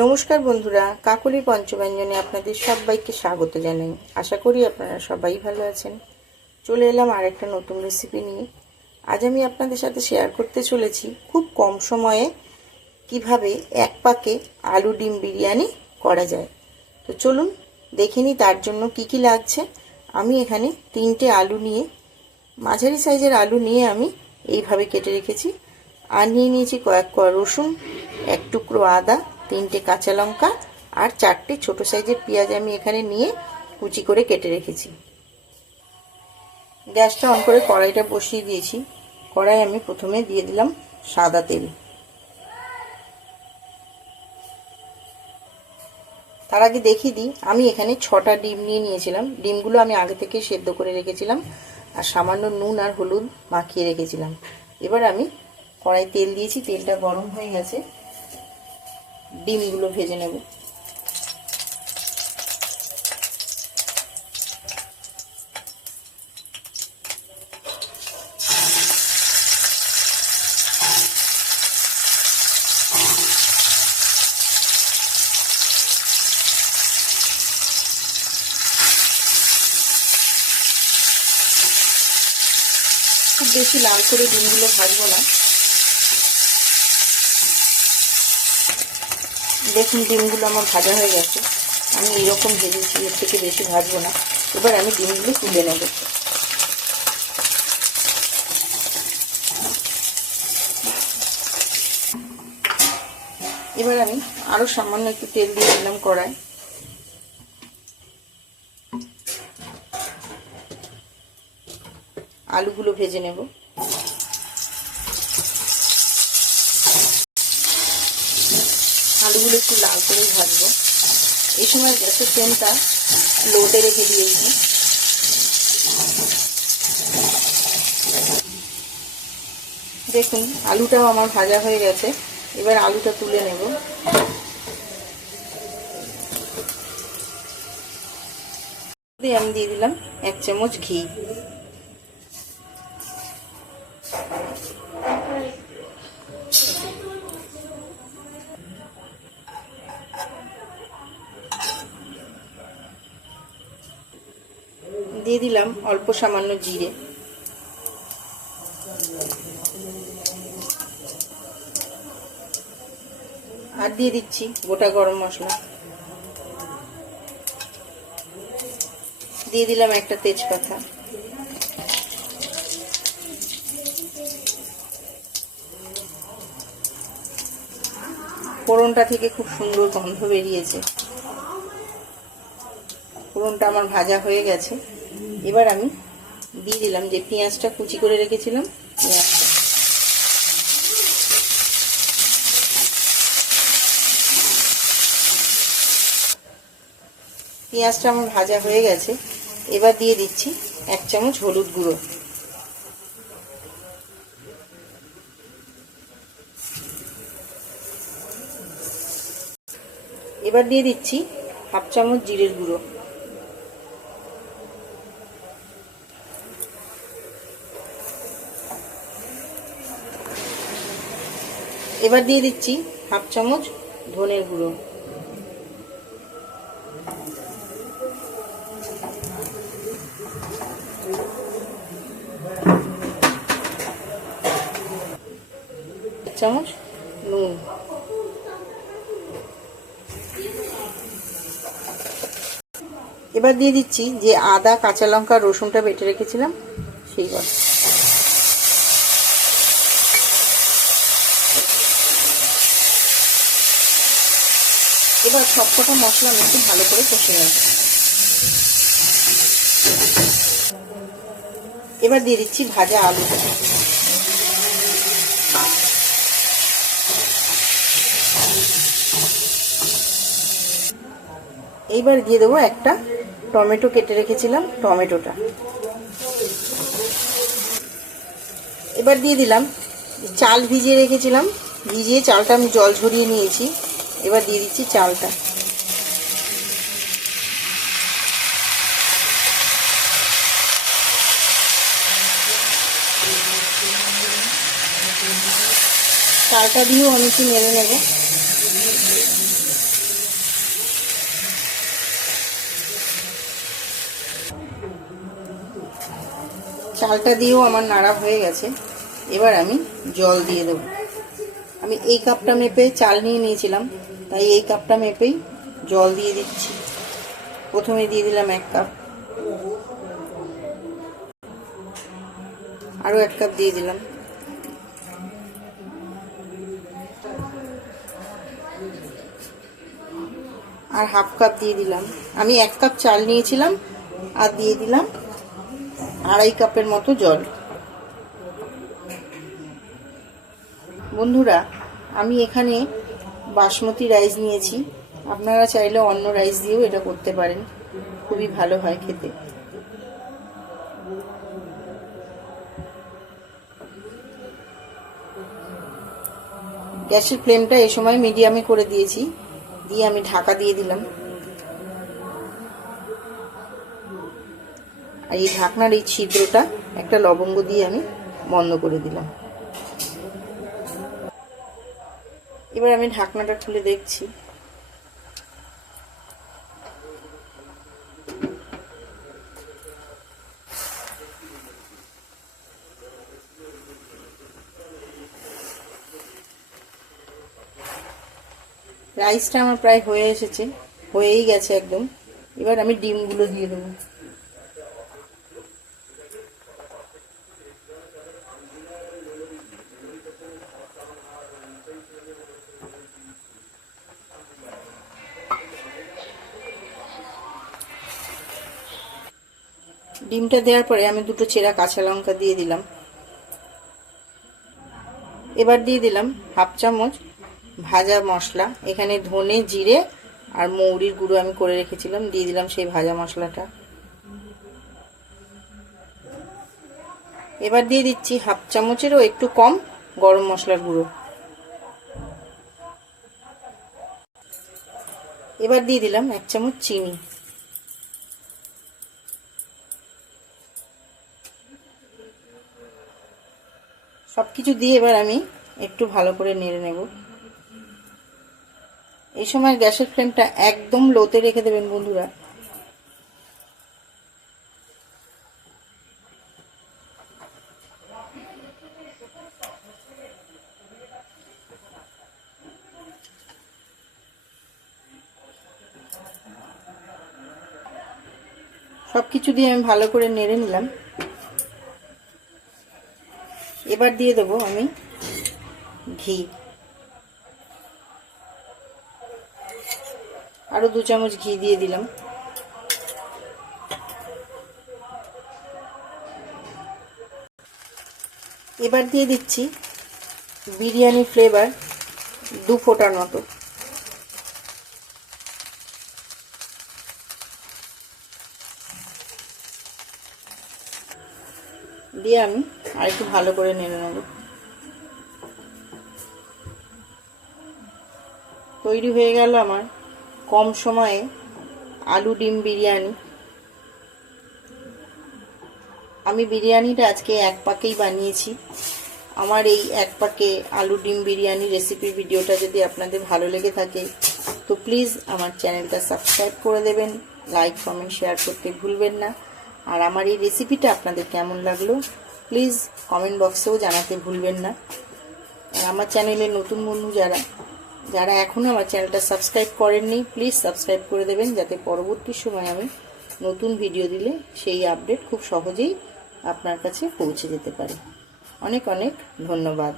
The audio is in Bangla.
নমস্কার বন্ধুরা, কাকলির পঞ্চব্যঞ্জনে আপনাদের সবাইকে স্বাগত জানাই। আশা করি আপনারা সবাই ভালো আছেন। চলে এলাম আর একটা নতুন রেসিপি নিয়ে। আজ আমি আপনাদের সাথে শেয়ার করতে চলেছি খুব কম সময়ে কিভাবে এক পাকে আলু ডিম বিরিয়ানি করা যায়। তো চলুন দেখে নিই তার জন্য কি কি লাগছে। আমি এখানে 3টে আলু নিয়ে, মাঝারি সাইজের আলু নিয়ে আমি এইভাবে কেটে রেখেছি। আর নিয়ে নিয়েছি কয়েক কোয়া রসুন, এক টুকরো আদা, 3টে কাঁচা লঙ্কা আর 4টে ছোট সাইজের পেঁয়াজ আমি এখানে নিয়ে কুচি করে কেটে রেখেছি। গ্যাসটা অন করে কড়াইটা বসিয়ে দিয়েছি। কড়াই আমি প্রথমে দিয়ে দিলাম সাদা তেল। তার আগে দেখিয়ে দিই, আমি এখানে 6টা ডিম নিয়ে নিয়েছিলাম। ডিমগুলো আমি আগে থেকে সেদ্ধ করে রেখেছিলাম আর সামান্য নুন আর হলুদ মাখিয়ে রেখেছিলাম। এবার আমি কড়াই তেল দিয়েছি, তেলটা গরম হয়ে গেছে, ডিমগুলো ভেজে নেব। খুব বেশি লাল করে ডিমগুলো ভাজবো না। দেখুন ডিমগুলো আমার ভাজা হয়ে গেছে। আমি এইরকম ভেজেছি, এর থেকে বেশি ভাজবো না। এবার আমি ডিমগুলো তুলে নেব। এবার আমি আরো সামান্য একটু তেল দিয়ে দিলাম কড়াই। আলুগুলো ভেজে নেব। আলুগুলো একটু লাল করে ভাজবো। এই সময় গ্যাসের ফ্লেমটা লোতে রেখে দিয়েছি। দেখুন আলুটাও আমার ভাজা হয়ে গেছে। এবার আলুটা তুলে নেব। আমি দিয়ে দিলাম 1 চামচ ঘি। দিয়ে দিলাম অল্প সামান্য জিরে। আর দিয়ে দিচ্ছি গোটা গরম মশলা। দিয়ে দিলাম একটা তেজপাতা। ফোড়নটা থেকে খুব সুন্দর গন্ধ বেরিয়েছে। ফোড়নটা আমার ভাজা হয়ে গেছে। এবার আমি দিয়ে দিলাম যে পেঁয়াজটা কুচি করে রেখেছিলাম, পেঁয়াজটা আমার ভাজা হয়ে গেছে। এবার দিয়ে দিচ্ছি 1 চামচ হলুদ গুঁড়ো। এবার দিয়ে দিচ্ছি 1/2 চামচ জিরের গুঁড়ো। এবার দিয়ে দিচ্ছি 1/2 চামচ ধনের গুঁড়ো। চামচ নুন। এবার দিয়ে দিচ্ছি যে আদা, কাঁচা লঙ্কা, রসুনটা বেটে রেখেছিলাম সেই বাটা। এবার সবকটা মশলা আমি একটু ভালো করে কষে নেব। এবার দিয়ে দিচ্ছি ভাজা আলু। এইবার দিয়ে দেবো একটা টমেটো কেটে রেখেছিলাম, টমেটোটা। এবার দিয়ে দিলাম চাল ভিজিয়ে রেখেছিলাম, ভিজিয়ে চালটা আমি জল ঝরিয়ে নিয়েছি। এবার দিয়ে দিচ্ছি চালটা। চালটা দিয়েও আমি একটু নেড়ে নেব। চালটা দিয়েও আমার নাড়া হয়ে গেছে। এবার আমি জল দিয়ে দেবো। আমি এই কাপটা মেপে চাল নিয়ে নিয়েছিলাম, তাই এই কাপটা মেপেই জল দিয়ে দিচ্ছি। প্রথমে দিয়ে দিলাম 1 কাপ, আরও 1 কাপ দিয়ে দিলাম, আর হাফ কাপ দিয়ে দিলাম। আমি 1 কাপ চাল নিয়েছিলাম আর দিয়ে দিলাম 2.5 কাপের মতো জল। বন্ধুরা, আমি এখানে বাসমতি রাইস নিয়েছি, আপনারা চাইলে অন্য রাইস দিয়েও এটা করতে পারেন, খুবই ভালো হয় খেতে। গ্যাসের ফ্লেমটা এই সময় মিডিয়ামে করে দিয়েছি, দিয়ে আমি ঢাকা দিয়ে দিলাম। আর এই ঢাকনার এই ছিদ্রটা একটা লবঙ্গ দিয়ে আমি বন্ধ করে দিলাম। এবার আমি ঢাকনাটা খুলে দেখছি। রাইসটা আমার প্রায় হয়ে এসেছে, হয়েই গেছে একদম। এবার আমি ডিমগুলো দিয়ে দেবো। ডিমটা দেওয়ার পরে আমি 2টো চেরা কাঁচা লঙ্কা দিয়ে দিলাম। এবার দিয়ে দিলাম হাফ চামচ ভাজা মশলা। এখানে ধনে, জিরে আর মৌরির গুঁড়ো আমি করে রেখেছিলাম, দিয়ে দিলাম সেই ভাজা মশলাটা। এবার দিয়ে দিচ্ছি হাফ চামচেরও একটু কম গরম মশলার গুঁড়ো। এবার দিয়ে দিলাম 1 চামচ চিনি। সবকিছু দিয়ে এবার আমি একটু ভালো করে নেড়ে নেব। এই সময় গ্যাসের ফ্লেমটা একদম লোতে রেখে দেবেন বন্ধুরা। সবকিছু দিয়ে আমি ভালো করে নেড়ে নিলাম। এবার দিয়ে দেবো আমি ঘি, আরো 2 চামচ ঘি দিয়ে দিলাম। এবার দিয়ে দিচ্ছি বিরিয়ানি ফ্লেভার 2 ফোঁটার মতো। দিয়ে আমি আর একটু ভালো করে নেড়ে নেব। তৈরি হয়ে গেল আমার কম সময়ে আলু ডিম বিরিয়ানি। আমি বিরিয়ানিটা আজকে 1 পাকেই বানিয়েছি। আমার এই 1 পাকে আলু ডিম বিরিয়ানি রেসিপি ভিডিওটা যদি আপনাদের ভালো লেগে থাকে তো প্লিজ আমার চ্যানেলটা সাবস্ক্রাইব করে দেবেন, লাইক কমেন্ট শেয়ার করতে ভুলবেন না। আর আমার এই রেসিপিটা আপনাদের কেমন লাগলো প্লিজ কমেন্ট বক্সেও জানাতে ভুলবেন না। আর আমার চ্যানেলে নতুন বন্ধু যারা এখনও আমার চ্যানেলটা সাবস্ক্রাইব করেননি প্লিজ সাবস্ক্রাইব করে দেবেন, যাতে পরবর্তী সময় আমি নতুন ভিডিও দিলে সেই আপডেট খুব সহজেই আপনার কাছে পৌঁছে যেতে পারে। অনেক অনেক ধন্যবাদ।